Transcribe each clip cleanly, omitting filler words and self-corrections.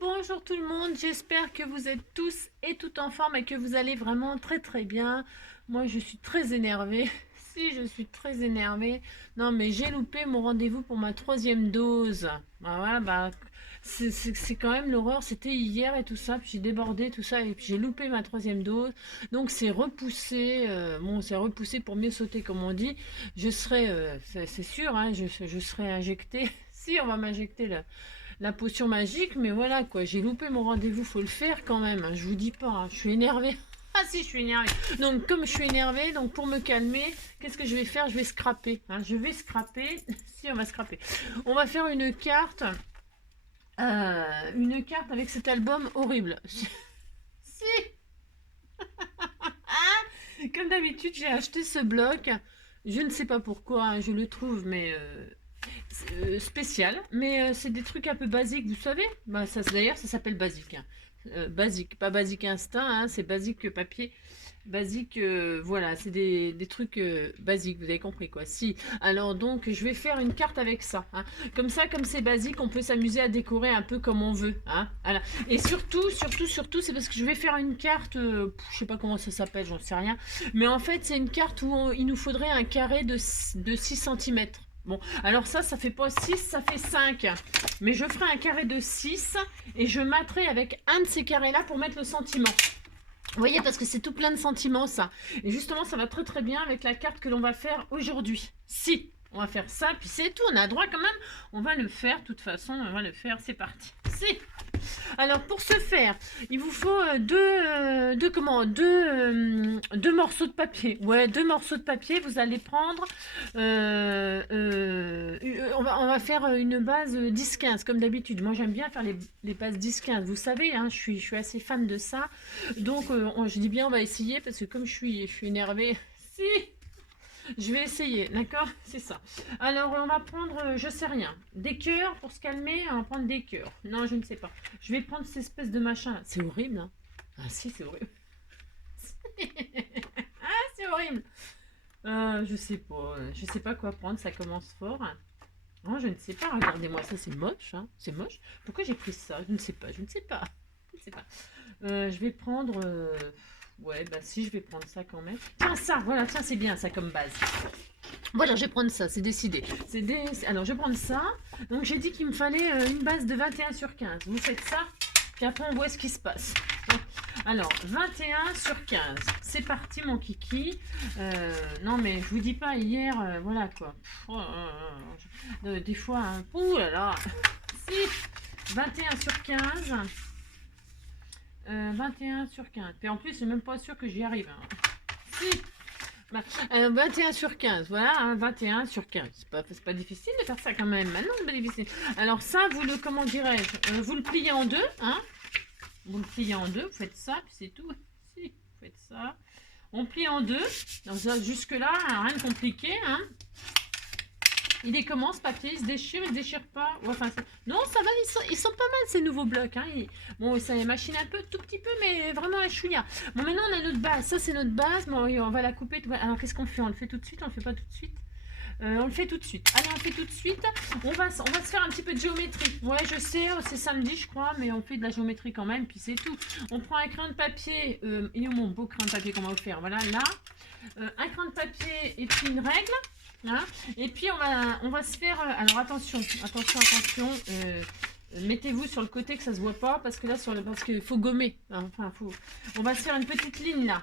Bonjour tout le monde, j'espère que vous êtes tous et toutes en forme et que vous allez vraiment très très bien. Moi je suis très énervée, si je suis très énervée. Non mais j'ai loupé mon rendez-vous pour ma troisième dose. Bah voilà, c'est quand même l'horreur, c'était hier et tout ça, puis j'ai débordé tout ça et puis j'ai loupé ma troisième dose. Donc c'est repoussé, bon c'est repoussé pour mieux sauter comme on dit. Je serai, c'est sûr, hein, je serai injectée. Si on va m'injecter là la potion magique, mais voilà quoi, j'ai loupé mon rendez-vous, faut le faire quand même, hein, je vous dis pas, hein, je suis énervée. Ah si, je suis énervée. Donc comme je suis énervée, donc pour me calmer, qu'est-ce que je vais faire? Je vais scraper, hein, je vais scraper, si on va scraper. On va faire une carte avec cet album horrible. Si, comme d'habitude, j'ai acheté ce bloc, je ne sais pas pourquoi, hein, je le trouve, mais spécial, mais c'est des trucs un peu basiques, vous savez. Bah, ça, d'ailleurs, ça s'appelle basique, hein. Basique, pas basique instinct, hein, c'est basique papier. Basique, voilà, c'est des trucs basiques, vous avez compris quoi. Si, alors donc je vais faire une carte avec ça, hein. Comme ça, comme c'est basique, on peut s'amuser à décorer un peu comme on veut, hein. Voilà. Et surtout, c'est parce que je vais faire une carte, je sais pas comment ça s'appelle, j'en sais rien. Mais en fait, c'est une carte où il nous faudrait un carré de 6 centimètres. Bon, alors ça fait pas 6, ça fait 5. Mais je ferai un carré de 6 et je matterai avec un de ces carrés-là pour mettre le sentiment. Vous voyez, parce que c'est tout plein de sentiments, ça. Et justement, ça va très très bien avec la carte que l'on va faire aujourd'hui. Si, on va faire ça, puis c'est tout, on a droit quand même. On va le faire, de toute façon, on va le faire, c'est parti. Si. Alors, pour ce faire, il vous faut deux morceaux de papier. Ouais, deux morceaux de papier, vous allez prendre... on va faire une base 10-15, comme d'habitude. Moi, j'aime bien faire les bases 10-15. Vous savez, hein, je suis assez fan de ça. Donc, je dis bien, on va essayer, parce que comme je suis énervée... Si, je vais essayer, d'accord? C'est ça. Alors, on va prendre, je sais rien, des cœurs pour se calmer. On va prendre des cœurs. Non, je ne sais pas. Je vais prendre cette espèce de machin. C'est horrible, hein? Ah si, c'est horrible. Ah, c'est horrible. Je sais pas quoi prendre. Ça commence fort. Non, je ne sais pas. Regardez-moi ça, c'est moche, hein? C'est moche. Pourquoi j'ai pris ça? Je ne sais pas. Je ne sais pas. Je ne sais pas. Je vais prendre. Ouais, bah si, je vais prendre ça quand même. Tiens, ça, voilà, tiens, c'est bien ça comme base. Voilà, je vais prendre ça, c'est décidé. Alors, je vais prendre ça. Donc, j'ai dit qu'il me fallait une base de 21 sur 15. Vous faites ça, puis après, on voit ce qui se passe. Alors, 21 sur 15. C'est parti, mon kiki. Non, mais je vous dis pas, hier, voilà quoi. Des fois, hein, ouh là là. Si, 21 sur 15. 21 sur 15. Et en plus, je suis même pas sûre que j'y arrive. Hein. Si. 21 sur 15, voilà, hein, 21 sur 15. C'est pas difficile de faire ça quand même. Maintenant, c'est pas difficile. Alors ça, vous le, comment dirais-je, vous le pliez en deux, hein. Vous le pliez en deux, vous faites ça, puis c'est tout. Si, vous faites ça. On plie en deux. Donc jusque-là, hein, rien de compliqué, hein. Il est comment ce papier? Il se déchire, il se déchire pas? Ouais, enfin, non, ça va, ils sont pas mal ces nouveaux blocs. Hein. Bon, ça machine un peu, tout petit peu, mais vraiment un chouïa. Bon, maintenant on a notre base. Ça, c'est notre base. Bon, on va la couper. Alors, qu'est-ce qu'on fait? On le fait tout de suite? On le fait pas tout de suite? On le fait tout de suite. Allez, on le fait tout de suite. On va se faire un petit peu de géométrie. Ouais, je sais, c'est samedi, je crois, mais on fait de la géométrie quand même, puis c'est tout. On prend un crayon de papier. Il est où mon beau crayon de papier qu'on va vous faire? Voilà, là. Un crayon de papier et puis une règle. Hein, et puis on va se faire. Alors attention. Mettez-vous sur le côté que ça se voit pas parce que là parce qu'il faut gommer. Enfin on va se faire une petite ligne là.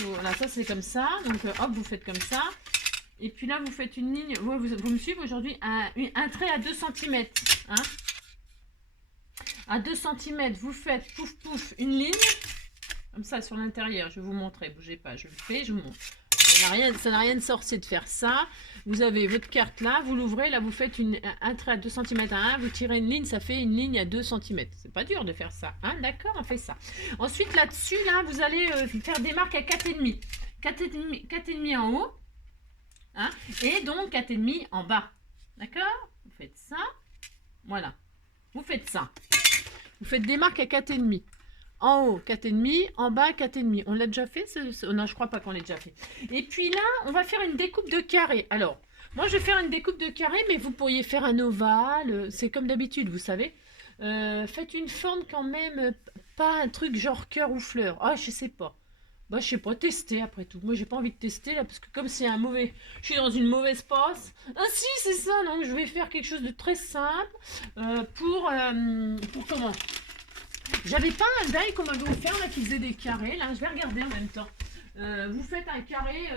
Alors, là ça c'est comme ça. Donc hop vous faites comme ça. Et puis là vous faites une ligne. Vous me suivez aujourd'hui un trait à 2 cm. Hein, à 2 cm vous faites pouf pouf une ligne comme ça sur l'intérieur. Je vais vous montrer. Bougez pas. Je le fais. Je vous montre. Ça n'a rien de sorcier de faire ça. Vous avez votre carte là, vous l'ouvrez, là vous faites un trait à 2 cm à 1, vous tirez une ligne, ça fait une ligne à 2 cm. C'est pas dur de faire ça, hein, d'accord, on fait ça. Ensuite là-dessus, là, vous allez faire des marques à 4,5. 4,5 en haut, hein, et donc 4,5 en bas. D'accord? Vous faites ça, voilà. Vous faites ça. Vous faites des marques à 4,5. En haut, 4,5. En bas, 4,5. On l'a déjà fait? Non, je crois pas qu'on l'ait déjà fait. Et puis là, on va faire une découpe de carré. Alors, moi, je vais faire une découpe de carré, mais vous pourriez faire un ovale. C'est comme d'habitude, vous savez. Faites une forme quand même, pas un truc genre cœur ou fleur. Ah, je sais pas. Bah, je sais pas, tester après tout. Moi, j'ai pas envie de tester là, parce que comme c'est un mauvais. Je suis dans une mauvaise passe. Ah, si, c'est ça, donc je vais faire quelque chose de très simple. Pour comment? J'avais pas un die qu'on m'avait offert là qui faisait des carrés. Là, je vais regarder en même temps. Vous faites un carré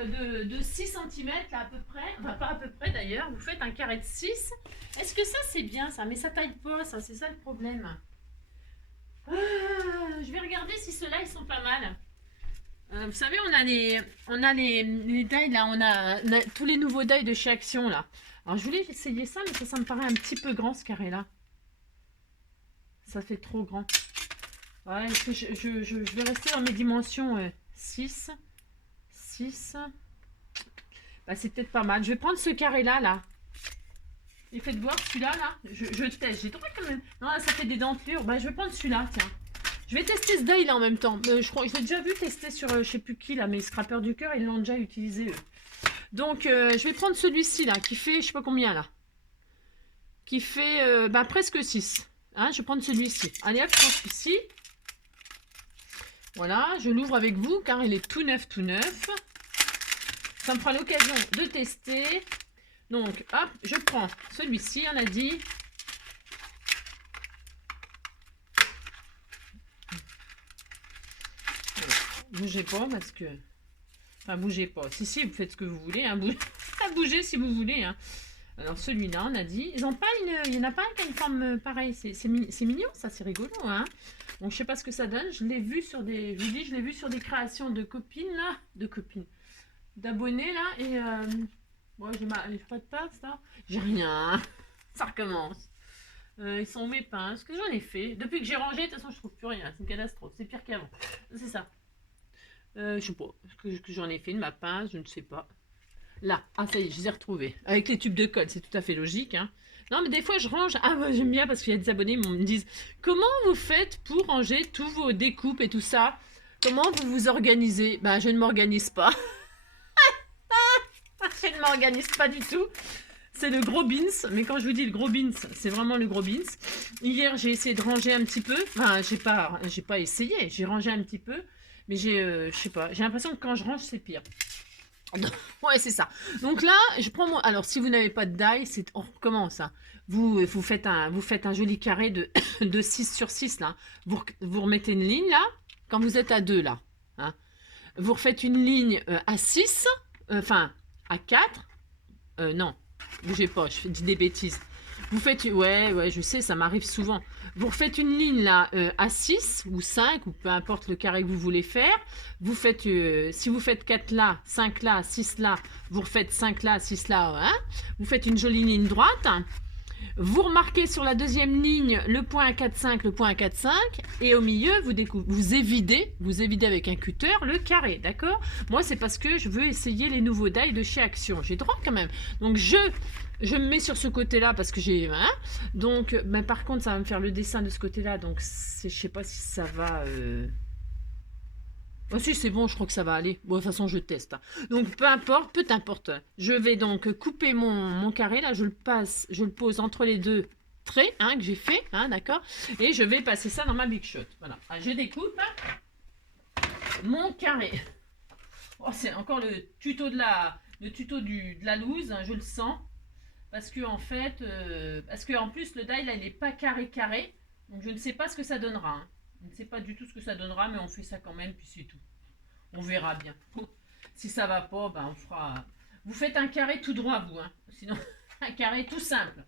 de 6 cm là à peu près. Enfin, pas à peu près d'ailleurs. Vous faites un carré de 6. Est-ce que ça, c'est bien ça? Mais ça taille pas, ça, c'est ça le problème. Je vais regarder si ceux-là, ils sont pas mal. Vous savez, on a les dies là, on a tous les nouveaux dies de chez Action là. Alors je voulais essayer ça, mais ça me paraît un petit peu grand ce carré là. Ça fait trop grand. Ouais, je vais rester dans mes dimensions 6. 6. Bah, c'est peut-être pas mal. Je vais prendre ce carré là, là. Et faites voir celui-là, là. Je teste. J'ai trouvé quand même. Non, là, ça fait des dentelures. Bah, je vais prendre celui-là, tiens. Je vais tester ce die là en même temps. Je crois, je l'ai déjà vu tester sur je sais plus qui là, mais Scrapper du cœur, ils l'ont déjà utilisé eux. Donc je vais prendre celui-ci là, qui fait je sais pas combien là. Qui fait bah, presque 6. Hein, je vais prendre celui-ci. Allez hop, je prends celui-ci. Voilà, je l'ouvre avec vous car il est tout neuf, tout neuf. Ça me fera l'occasion de tester. Donc hop, je prends celui-ci, on a dit. Bougez pas parce que... Enfin, bougez pas. Si, vous faites ce que vous voulez. Hein. Bougez si vous voulez. Hein. Alors, celui-là, on a dit... Ils ont pas une... Il n'y en a pas un qui a une forme pareille. C'est mignon, ça. C'est rigolo. Hein. Bon, je sais pas ce que ça donne. Je l'ai vu sur des... Je vous dis, je l'ai vu sur des créations de copines, là. De copines. D'abonnés, là. Et... Bon, j'ai pas de passe, là. J'ai rien. Ça recommence. Ils sont mes pinces. Ce que j'en ai fait. Depuis que j'ai rangé, de toute façon, je trouve plus rien. C'est une catastrophe. C'est pire qu'avant. C'est ça. Je sais pas, que j'en ai fait de ma pince, je ne sais pas. Là, ah ça y est, je les ai retrouvés. Avec les tubes de colle, c'est tout à fait logique. Hein. Non, mais des fois, je range. Ah, bah, j'aime bien parce qu'il y a des abonnés qui me disent comment vous faites pour ranger tous vos découpes et tout ça? Comment vous vous organisez? Ben, je ne m'organise pas. Je ne m'organise pas du tout. C'est le gros beans, mais quand je vous dis le gros beans, c'est vraiment le gros beans. Hier, j'ai essayé de ranger un petit peu. Enfin, j'ai pas essayé, j'ai rangé un petit peu. Mais je sais pas, j'ai l'impression que quand je range, c'est pire. Ouais, c'est ça. Donc là, je prends mon... Alors, si vous n'avez pas de die, on recommence. Hein. Vous faites un joli carré de 6 sur 6, là. Vous remettez une ligne, là, quand vous êtes à 2, là. Hein. Vous refaites une ligne à 6, enfin, à 4. Non, bougez pas, je dis des bêtises. Vous faites... Ouais, je sais, ça m'arrive souvent. Vous refaites une ligne là à 6 ou 5 ou peu importe le carré que vous voulez faire. Vous faites, si vous faites 4 là, 5 là, 6 là, vous refaites 5 là, 6 là. Hein. Vous faites une jolie ligne droite. Vous remarquez sur la deuxième ligne le point à 4,5, le point à 4,5. Et au milieu, vous évidez avec un cutter le carré. D'accord? Moi, c'est parce que je veux essayer les nouveaux die de chez Action. J'ai droit quand même. Donc, je me mets sur ce côté-là parce que j'ai... Hein, donc, ben, par contre, ça va me faire le dessin de ce côté-là. Donc, je sais pas si ça va... Oh, si, c'est bon, je crois que ça va aller. Bon, de toute façon, je teste. Hein. Donc, peu importe. Je vais donc couper mon carré. Là, je le pose entre les deux traits hein, que j'ai fait. Hein, d'accord? Et je vais passer ça dans ma Big Shot. Voilà. Ah, je découpe mon carré. Oh, c'est encore le tuto de la loose. Hein, je le sens. Parce que en fait, en plus le die là il n'est pas carré, donc je ne sais pas ce que ça donnera. Hein. Je ne sais pas du tout ce que ça donnera, mais on fait ça quand même, puis c'est tout. On verra bien. Si ça va pas, ben on fera. Vous faites un carré tout droit, vous. Hein. Sinon, un carré tout simple,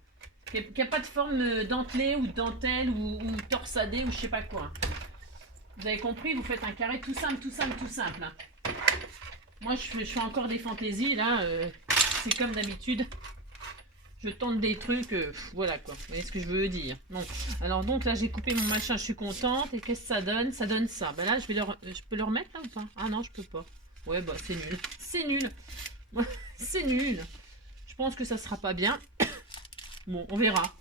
qui n'a pas de forme dentelée ou dentelle ou torsadée ou je sais pas quoi. Vous avez compris, vous faites un carré tout simple, Hein. Moi, je fais encore des fantaisies là. C'est comme d'habitude. Je tente des trucs, voilà quoi. Vous voyez ce que je veux dire. Bon. Alors donc là j'ai coupé mon machin, je suis contente. Et qu'est-ce que ça donne? Ça donne ça. Ben là je peux le remettre là ou pas? Ah non je peux pas. Ouais bah c'est nul. C'est nul. C'est nul. Je pense que ça sera pas bien. Bon on verra.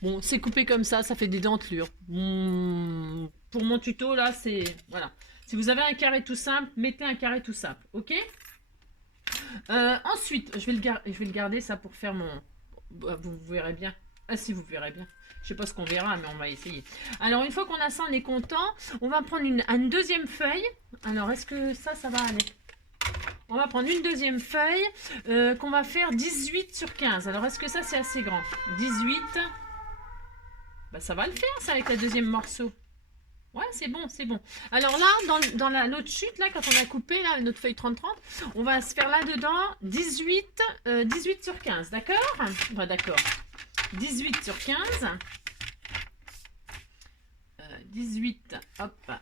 Bon c'est coupé comme ça fait des dentelures. Pour mon tuto là c'est... Voilà. Si vous avez un carré tout simple, mettez un carré tout simple. Ok? Ensuite je vais le garder ça pour faire mon... Vous verrez bien. Ah si, vous verrez bien. Je sais pas ce qu'on verra, mais on va essayer. Alors, une fois qu'on a ça, on est content. On va prendre une deuxième feuille. Alors, est-ce que ça va aller? On va prendre une deuxième feuille qu'on va faire 18 sur 15. Alors, est-ce que ça, c'est assez grand? 18. Bah, ça va le faire, ça, avec le deuxième morceau. Ouais, c'est bon, c'est bon. Alors là, dans l'autre chute, là, quand on a coupé, là, notre feuille 30-30, on va se faire là-dedans 18 sur 15, d'accord? Enfin, d'accord. 18 sur 15. 18, hop.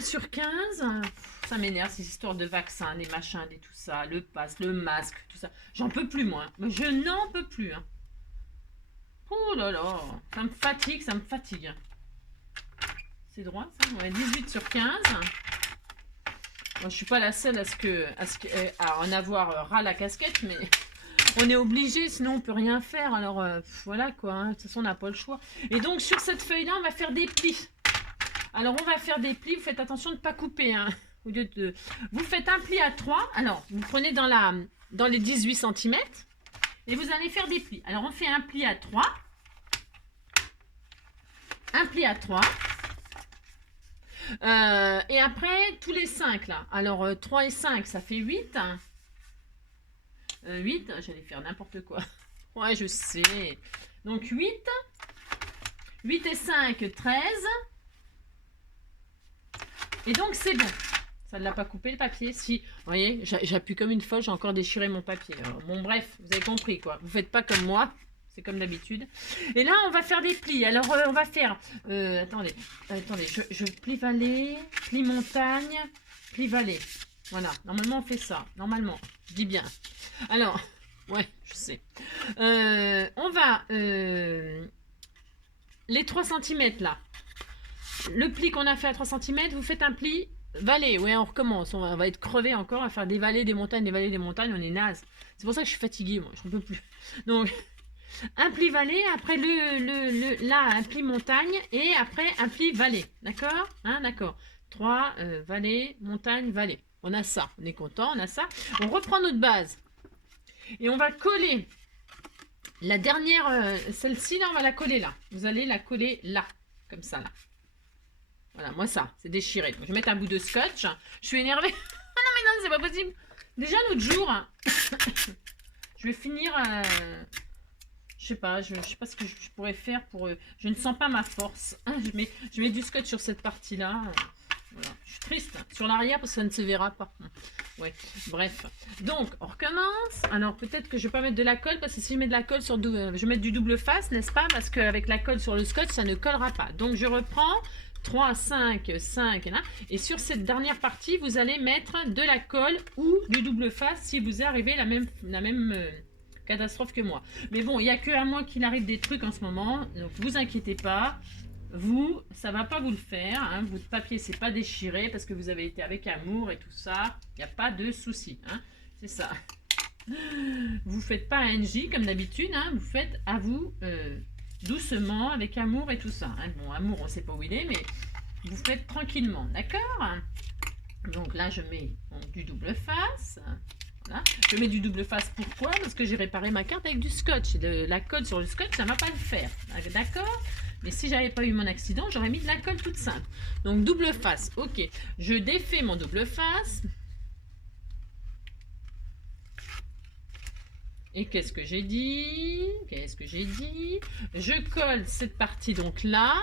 Sur 15. Ça m'énerve, ces histoires de vaccins, les machins, les tout ça, le pass, le masque, tout ça. J'en peux plus, moi. Je n'en peux plus, hein. Oh là là, ça me fatigue, ça me fatigue. C'est droit, ça? Ouais, 18 sur 15. Moi, je suis pas la seule à en avoir ras la casquette, mais on est obligé, sinon on peut rien faire. Alors, voilà quoi, hein. De toute façon, on n'a pas le choix. Et donc, sur cette feuille-là, on va faire des plis. Alors, on va faire des plis. Vous faites attention de ne pas couper, hein. Au lieu de... Vous faites un pli à 3. Alors, vous prenez dans les 18 cm. Et vous allez faire des plis. Alors, on fait un pli à 3. Un pli à 3. Et après, tous les 5, là. Alors, 3 et 5, ça fait 8. 8, j'allais faire n'importe quoi. Ouais, je sais. Donc, 8. 8 et 5, 13. Et donc, c'est bon. Ça ne l'a pas coupé le papier. Si, vous voyez, j'appuie comme une folle, j'ai encore déchiré mon papier. Alors, bon, bref, vous avez compris, quoi. Vous ne faites pas comme moi. C'est comme d'habitude. Et là, on va faire des plis. Alors, on va faire... attendez, je plie vallée, plie montagne, plie vallée. Voilà, normalement, on fait ça. Normalement, je dis bien. Alors, ouais, je sais. On va... les 3 cm, là. Le pli qu'on a fait à 3 cm, vous faites un pli... Vallée, ouais, on recommence. On va être crevé encore à faire des vallées, des montagnes, des vallées, des montagnes. On est naze. C'est pour ça que je suis fatiguée, moi. Je n'en peux plus. Donc, un pli vallée, après là, un pli montagne et après un pli vallée. D'accord, hein, d'accord. 3, vallée, montagne, vallée. On a ça. On est content, on a ça. On reprend notre base. Et on va coller la dernière, celle-ci, là, on va la coller là. Vous allez la coller là, comme ça, là. Voilà, moi ça, c'est déchiré. Donc, je vais mettre un bout de scotch. Je suis énervée. Ah non, mais non, c'est pas possible. Déjà, l'autre jour, je vais finir... je sais pas, je sais pas ce que je pourrais faire pour... je ne sens pas ma force. Je mets du scotch sur cette partie-là. Voilà. Je suis triste. Sur l'arrière, parce que ça ne se verra pas. Ouais, bref. Donc, on recommence. Alors, peut-être que je vais pas mettre de la colle, parce que si je mets de la colle sur... je vais mettre du double face, n'est-ce pas? Parce qu'avec la colle sur le scotch, ça ne collera pas. Donc, je reprends... 3, 5, 5, et sur cette dernière partie, vous allez mettre de la colle ou du double face si vous arrivez la même catastrophe que moi. Mais bon, il n'y a que à moi qu'il arrive des trucs en ce moment, donc vous inquiétez pas. Vous, ça va pas vous le faire, hein. Votre papier c'est pas déchiré parce que vous avez été avec amour et tout ça. Il n'y a pas de souci, hein. C'est ça. Vous faites pas un NJ comme d'habitude, hein. Vous faites à vous... doucement, avec amour et tout ça. Hein. Bon, amour, on ne sait pas où il est, mais vous faites tranquillement, d'accord? Donc là, je mets du double face. Voilà. Je mets du double face, pourquoi? Parce que j'ai réparé ma carte avec du scotch. La colle sur le scotch, ça ne va pas le faire, d'accord? Mais si j'avais pas eu mon accident, j'aurais mis de la colle toute simple. Donc double face, ok. Je défais mon double face. Et qu'est-ce que j'ai dit? Qu'est-ce que j'ai dit? Je colle cette partie donc là.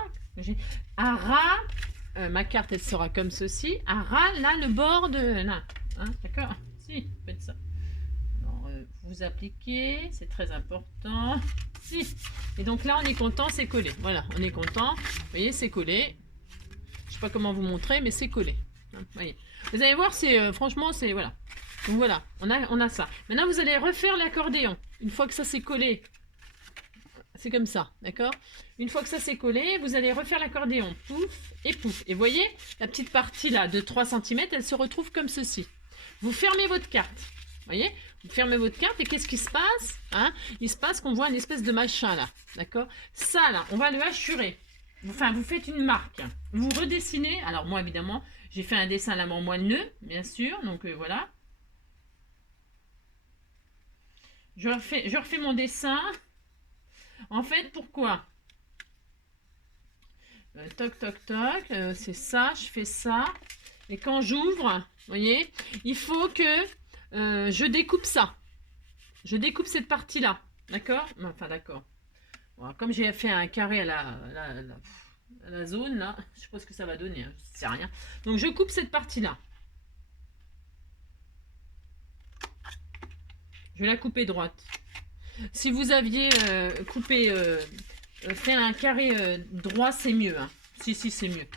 À ras, ma carte elle sera comme ceci. À ras, là, le bord de là. Hein, d'accord? Si, faites ça. Alors, vous appliquez, c'est très important. Si. Et donc là, on est content, c'est collé. Voilà, on est content. Vous voyez, c'est collé. Je sais pas comment vous montrer, mais c'est collé. Hein, voyez. Vous allez voir, c'est franchement, c'est voilà. Donc voilà, on a ça. Maintenant, vous allez refaire l'accordéon. Une fois que ça s'est collé, c'est comme ça, d'accord? Une fois que ça s'est collé, vous allez refaire l'accordéon. Pouf et pouf. Et voyez, la petite partie là de 3 cm, elle se retrouve comme ceci. Vous fermez votre carte. Vous voyez? Vous fermez votre carte et qu'est-ce qui se passe? Hein? Il se passe qu'on voit une espèce de machin là, d'accord? Ça là, on va le hachurer. Enfin, vous faites une marque. Vous redessinez. Alors moi, évidemment, j'ai fait un dessin à la moelle nœud, bien sûr. Donc voilà. Je refais mon dessin. En fait, pourquoi? Toc, toc, toc. C'est ça, je fais ça. Et quand j'ouvre, vous voyez, il faut que je découpe ça. Je découpe cette partie-là. D'accord? Enfin, d'accord. Bon, comme j'ai fait un carré à la zone, là, je sais pas ce que ça va donner. Hein, je sais rien. Donc, je coupe cette partie-là. Je vais la couper droite. Si vous aviez coupé, fait un carré droit, c'est mieux. Hein. Si, c'est mieux.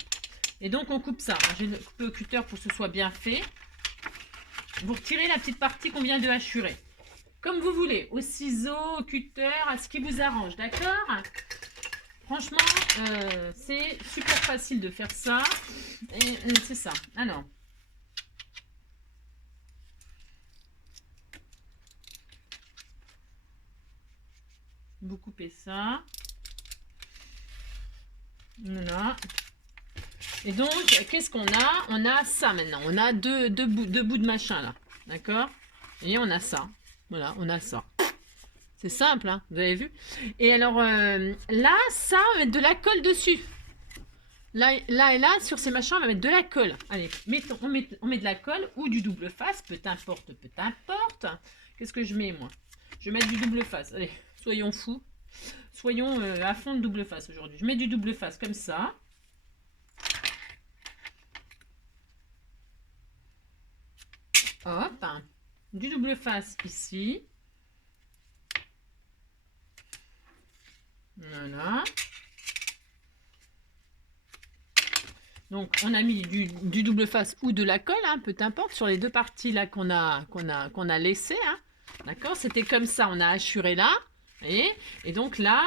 Et donc, on coupe ça. J'ai coupé au cutter pour que ce soit bien fait. Vous retirez la petite partie qu'on vient de hachurer. Comme vous voulez. Au ciseau, au cutter, à ce qui vous arrange. D'accord? Franchement, c'est super facile de faire ça. Et c'est ça. Alors. Vous coupez ça. Voilà. Et donc, qu'est-ce qu'on a? On a ça maintenant. On a deux bouts de machin là. D'accord? Et on a ça. Voilà, on a ça. C'est simple, hein, vous avez vu? Et alors, là, ça, on va mettre de la colle dessus. Là et là, sur ces machins, on va mettre de la colle. Allez, on met de la colle ou du double face, peu importe, peu importe. Qu'est-ce que je mets, moi? Je vais mettre du double face. Allez, soyons fous. Soyons à fond de double face aujourd'hui. Je mets du double face comme ça. Hop. Du double face ici. Voilà. Donc, on a mis du double face ou de la colle, hein, peu importe, sur les deux parties là qu'on a laissées. Hein. D'accord? C'était comme ça, on a hachuré là. Voyez? Et donc là,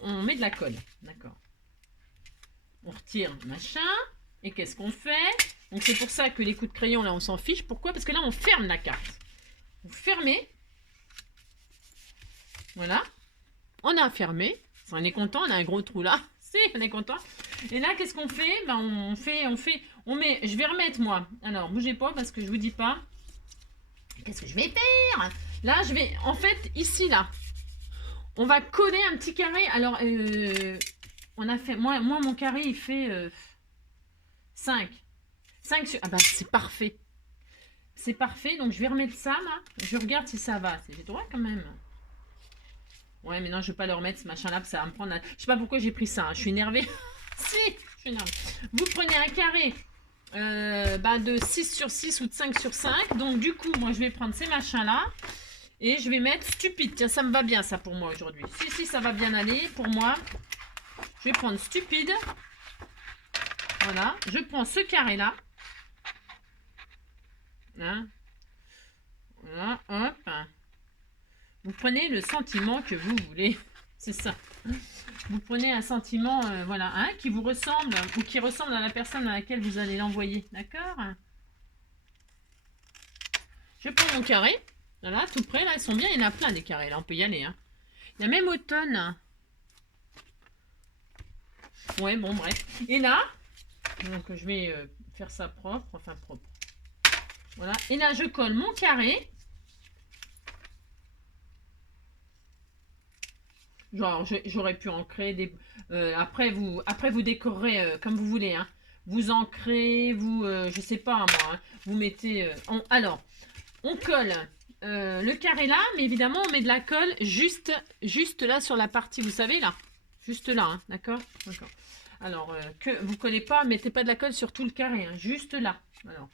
on met de la colle. D'accord. On retire machin. Et qu'est-ce qu'on fait? Donc c'est pour ça que les coups de crayon, là, on s'en fiche. Pourquoi? Parce que là, on ferme la carte. Vous fermez. Voilà. On a fermé. On est content, on a un gros trou là. Si, on est content. Et là, qu'est-ce qu'on fait? Ben, on met, je vais remettre moi. Alors, bougez pas parce que je vous dis pas. Qu'est-ce que je vais faire? Là, je vais, en fait, ici, là, on va coller un petit carré. Alors, on a fait, moi mon carré, il fait 5. 5 sur, ah ben, c'est parfait. C'est parfait, donc je vais remettre ça, là. Je regarde si ça va. C'est droit quand même. Ouais, mais non, je vais pas le remettre, ce machin-là, ça va me prendre... Je sais pas pourquoi j'ai pris ça, hein. Je suis énervée. Si, je suis énervée. Vous prenez un carré de 6 sur 6 ou de 5 sur 5. Donc, du coup, moi, je vais prendre ces machins-là et je vais mettre stupide. Tiens, ça me va bien, ça, pour moi, aujourd'hui. Si, ça va bien aller, pour moi. Je vais prendre stupide. Voilà, je prends ce carré-là. Hein. Voilà, hop. Vous prenez le sentiment que vous voulez. C'est ça. Vous prenez un sentiment, voilà, hein, qui vous ressemble ou qui ressemble à la personne à laquelle vous allez l'envoyer. D'accord? Je prends mon carré. Voilà, tout près. Là, ils sont bien. Il y en a plein des carrés. Là, on peut y aller. Hein. Il y a même automne. Ouais, bon, bref. Et là, donc je vais faire ça propre. Enfin, propre. Voilà. Et là, je colle mon carré. Genre, j'aurais pu ancrer des... après, vous décorerez comme vous voulez. Hein. Vous ancrez, je sais pas moi. Hein. Vous mettez... alors, on colle le carré là, mais évidemment, on met de la colle juste là sur la partie, vous savez, là. Juste là, hein, d'accord? D'accord. Alors, que vous collez pas, mettez pas de la colle sur tout le carré, hein, juste là. Alors,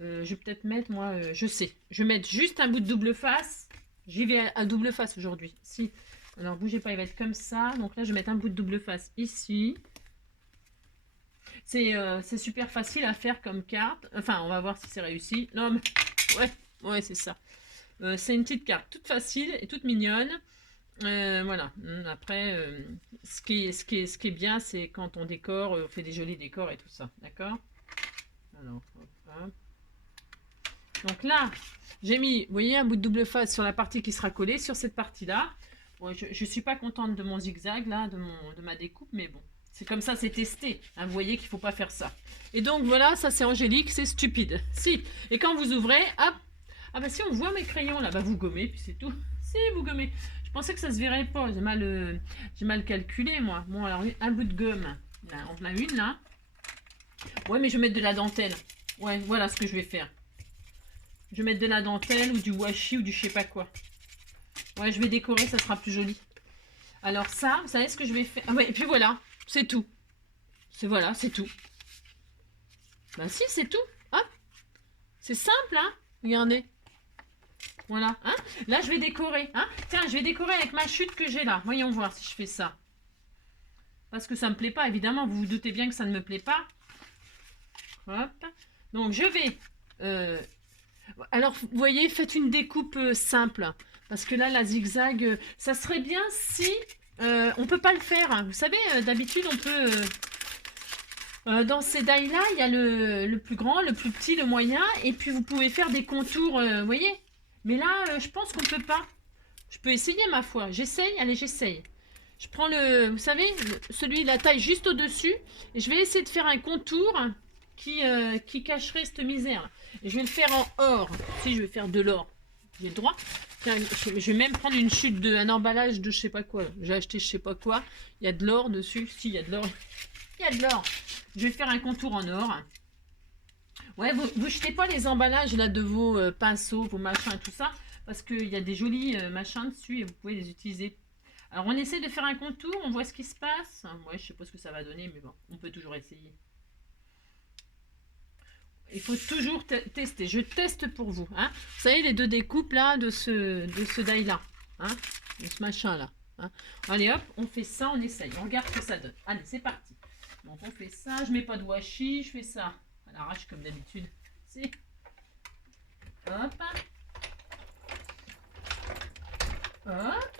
je vais peut-être mettre, moi, je sais. Je vais mettre juste un bout de double face. J'y vais à double face aujourd'hui. Si... Alors, bougez pas, il va être comme ça. Donc là, je vais mettre un bout de double face ici. C'est super facile à faire comme carte. Enfin, on va voir si c'est réussi. Non, mais... Ouais, c'est ça. C'est une petite carte toute facile et toute mignonne. Voilà. Après, ce qui est bien, c'est quand on décore, on fait des jolis décors et tout ça. D'accord? Alors, hop. Donc là, j'ai mis, vous voyez, un bout de double face sur la partie qui sera collée sur cette partie-là. Bon, je ne suis pas contente de mon zigzag, là, de ma découpe, mais bon. C'est comme ça, c'est testé. Hein, vous voyez qu'il ne faut pas faire ça. Et donc, voilà, ça, c'est angélique, c'est stupide. Si. Et quand vous ouvrez, hop. Ah bah si, on voit mes crayons, là. Bah, vous gommez, puis c'est tout. Si, vous gommez. Je pensais que ça se verrait pas. J'ai mal calculé, moi. Bon, alors, un bout de gomme. Là, on a une, là. Ouais, mais je vais mettre de la dentelle. Ouais, voilà ce que je vais faire. Je vais mettre de la dentelle ou du washi ou du je sais pas quoi. Ouais, je vais décorer, ça sera plus joli. Alors ça, vous savez ce que je vais faire? Ah ouais, et puis voilà, c'est tout. Voilà, c'est tout. Bah si, c'est tout. Hop. C'est simple, hein? Regardez. Voilà, hein? Là, je vais décorer, hein? Tiens, je vais décorer avec ma chute que j'ai là. Voyons voir si je fais ça. Parce que ça me plaît pas, évidemment. Vous vous doutez bien que ça ne me plaît pas. Hop. Donc, je vais... Alors, vous voyez, faites une découpe simple. Parce que là, la zigzag, ça serait bien si... on peut pas le faire. Hein. Vous savez, d'habitude, on peut... dans ces die-là, il y a le plus grand, le plus petit, le moyen. Et puis, vous pouvez faire des contours, vous voyez. Mais là, je pense qu'on peut pas. Je peux essayer, ma foi. J'essaye. Allez, j'essaye. Je prends vous savez, celui de la taille juste au-dessus. Et je vais essayer de faire un contour qui cacherait cette misère. Et je vais le faire en or. Si, je vais faire de l'or. J'ai le droit. Tiens, je vais même prendre une chute un emballage de je sais pas quoi. J'ai acheté je sais pas quoi. Il y a de l'or dessus. Si, il y a de l'or. Il y a de l'or. Je vais faire un contour en or. Ouais, vous jetez pas les emballages là de vos pinceaux, vos machins, tout ça. Parce qu'il y a des jolis machins dessus et vous pouvez les utiliser. Alors, on essaie de faire un contour. On voit ce qui se passe. Ouais, je sais pas ce que ça va donner, mais bon, on peut toujours essayer. Il faut toujours tester. Je teste pour vous. Hein. Vous savez, les deux découpes là de ce die là. Hein, de ce machin là. Hein. Allez hop, on fait ça, on essaye. On regarde ce que ça donne. Allez, c'est parti. Donc on fait ça. Je mets pas de washi. Je fais ça à l'arrache comme d'habitude. Si. Hop. Hop.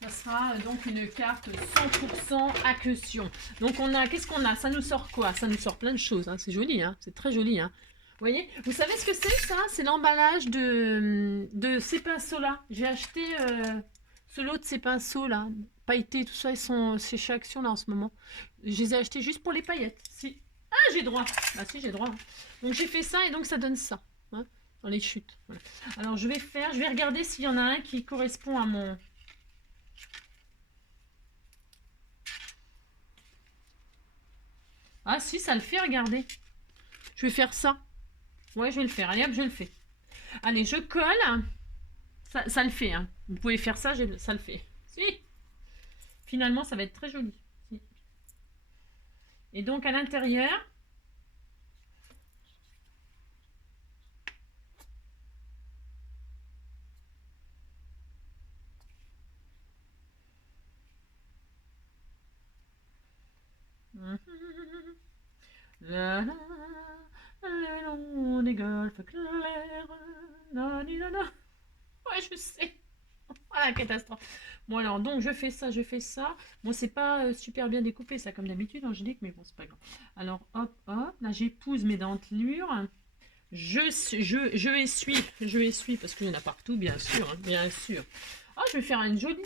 Ça sera donc une carte 100% accusation. Donc on a, qu'est-ce qu'on a? Ça nous sort quoi? Ça nous sort plein de choses. Hein. C'est joli, hein. C'est très joli. Hein. Vous voyez? Vous savez ce que c'est ça? C'est l'emballage de ces pinceaux-là. J'ai acheté ce lot de ces pinceaux-là. Pailletés, tout ça, ils sont chez Action là en ce moment. Je les ai achetés juste pour les paillettes. Si. Ah, j'ai droit. Bah si, j'ai droit. Donc j'ai fait ça et donc ça donne ça. Hein, dans les chutes. Voilà. Alors je vais regarder s'il y en a un qui correspond à mon... Ah si, ça le fait, regardez. Je vais faire ça. Ouais, je vais le faire. Allez hop, je le fais. Allez, je colle. Ça le fait. Hein. Vous pouvez faire ça, ça le fait. Si. Finalement, ça va être très joli. Si. Et donc, à l'intérieur... La la, le long des golfes clairs. Ouais, je sais. Voilà, catastrophe. Bon, alors, donc, je fais ça, je fais ça. Bon, c'est pas super bien découpé, ça, comme d'habitude, Angélique, mais bon, c'est pas grave. Alors, hop, hop. Là, j'épouse mes dentelures. Je essuie, parce qu'il y en a partout, bien sûr, hein, bien sûr. Oh, je vais faire une jolie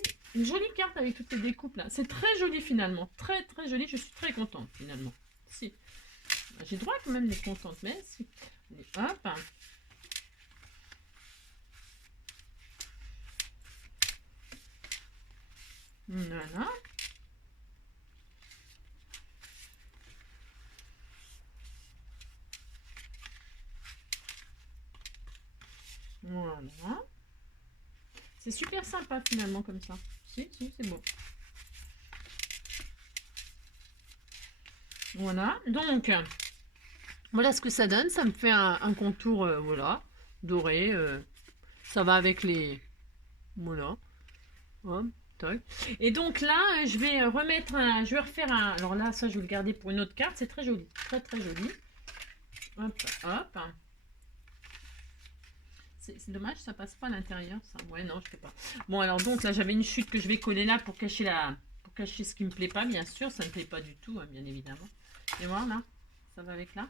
carte avec toutes les découpes, là. C'est très joli, finalement. Très, très joli. Je suis très contente, finalement. Si. J'ai droit quand même d'être contente, mais si. Allez, hop. Voilà. Voilà. C'est super sympa finalement comme ça. Si, si, c'est beau. Voilà. Donc, voilà ce que ça donne. Ça me fait un contour, voilà, doré. Ça va avec les... Voilà. Hop. Et donc là, je vais je vais refaire un... Alors là, ça, je vais le garder pour une autre carte. C'est très joli. Très, très joli. Hop, hop. C'est dommage, ça passe pas à l'intérieur, ça. Ouais, non, je fais pas. Bon, alors donc là, j'avais une chute que je vais coller là pour cacher ce qui me plaît pas, bien sûr. Ça ne plaît pas du tout, hein, bien évidemment. Et voilà, ça va avec là.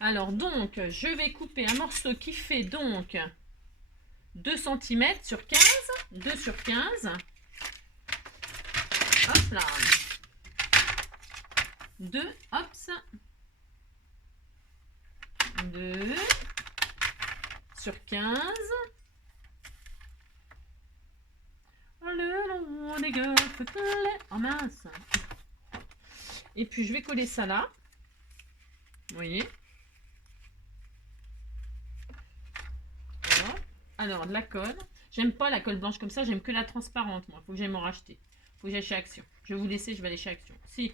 Alors donc, je vais couper un morceau qui fait donc 2 cm sur 15. 2 sur 15. Hop là. 2, hop. 2. sur 15. Le long des golfes clairs. Oh mince. Et puis je vais coller ça là. Vous voyez. Voilà. Alors de la colle. J'aime pas la colle blanche comme ça, j'aime que la transparente moi. Faut que j'aille m'en racheter. Faut que j'aille chez Action. Je vais vous laisser, je vais aller chez Action. Si.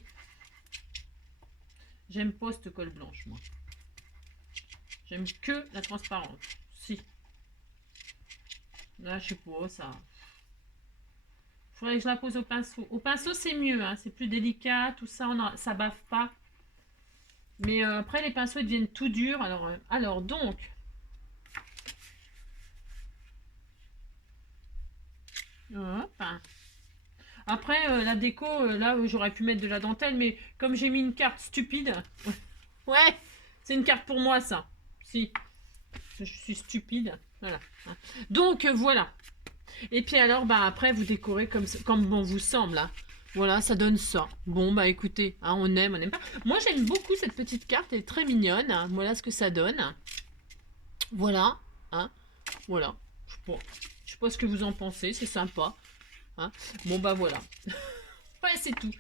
J'aime pas cette colle blanche moi. J'aime que la transparente. Si. Là je sais pas ça. Faudrait que je la pose au pinceau. Au pinceau, c'est mieux, hein, c'est plus délicat, tout ça, ça bave pas. Mais après, les pinceaux, ils deviennent tout durs. Alors donc... Hop. Après, la déco, là, j'aurais pu mettre de la dentelle, mais comme j'ai mis une carte stupide... Ouais, c'est une carte pour moi, ça. Si, je suis stupide. Voilà. Donc, voilà. Et puis alors, bah après, vous décorez comme bon vous semble. Hein. Voilà, ça donne ça. Bon, bah écoutez, hein, on n'aime pas. Moi, j'aime beaucoup cette petite carte. Elle est très mignonne. Hein. Voilà ce que ça donne. Voilà. Hein. Voilà. Je sais pas ce que vous en pensez. C'est sympa. Hein. Bon, bah voilà. Ouais, c'est tout.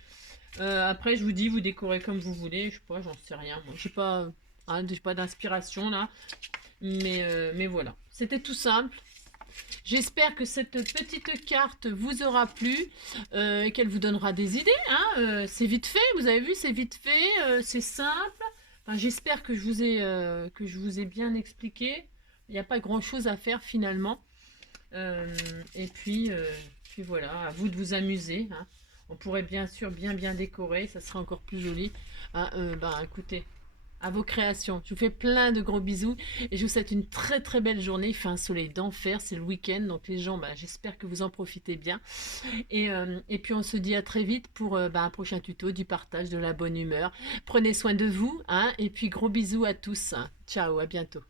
Après, je vous dis, vous décorez comme vous voulez. Je sais pas, j'en sais rien. Moi, j'ai pas, j'ai pas d'inspiration là. Mais voilà. C'était tout simple. J'espère que cette petite carte vous aura plu et qu'elle vous donnera des idées. Hein. C'est vite fait, vous avez vu, c'est vite fait, c'est simple. Enfin, j'espère que je vous ai bien expliqué. Il n'y a pas grand-chose à faire finalement. Et puis voilà, à vous de vous amuser. Hein. On pourrait bien sûr bien décorer, ça serait encore plus joli. Hein, écoutez, à vos créations. Je vous fais plein de gros bisous et je vous souhaite une très belle journée. Il fait un soleil d'enfer, c'est le week-end, donc les gens, j'espère que vous en profitez bien. Et puis on se dit à très vite pour un prochain tuto, du partage, de la bonne humeur. Prenez soin de vous, hein, et puis gros bisous à tous. Hein. Ciao, à bientôt.